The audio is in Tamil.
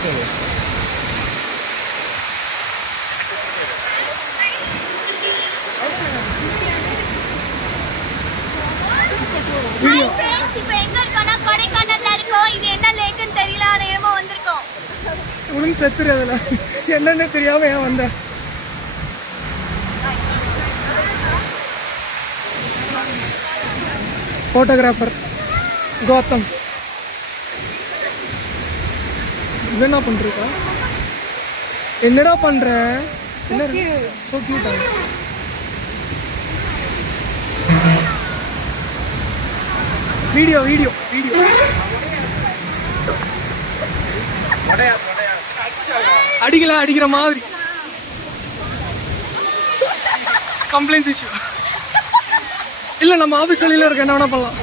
இப்போ எங்க இருக்கோம்னா கொடைக்கானல்ல இருக்கோம். இது என்ன லேக்குன்னு தெரியல, ஆனா என்னமோ வந்திருக்கோம். உனக்கு செத்துரு அதுல என்னன்னு தெரியாம ஏன் வந்த? போட்டோகிராஃபர் கௌதம் என்ன பண்றீங்க? என்னடா பண்ற? சோ கியூட்டா. வீடியோ வீடியோ வீடியோ அடிக்கல அடிக்கிற மாதிரி கம்ப்ளைண்ட்ஸ் இஷ்யூ இல்ல. நம்ம ஆபீஸ் வெளியில இருக்க என்ன வேணா பண்ணலாம்.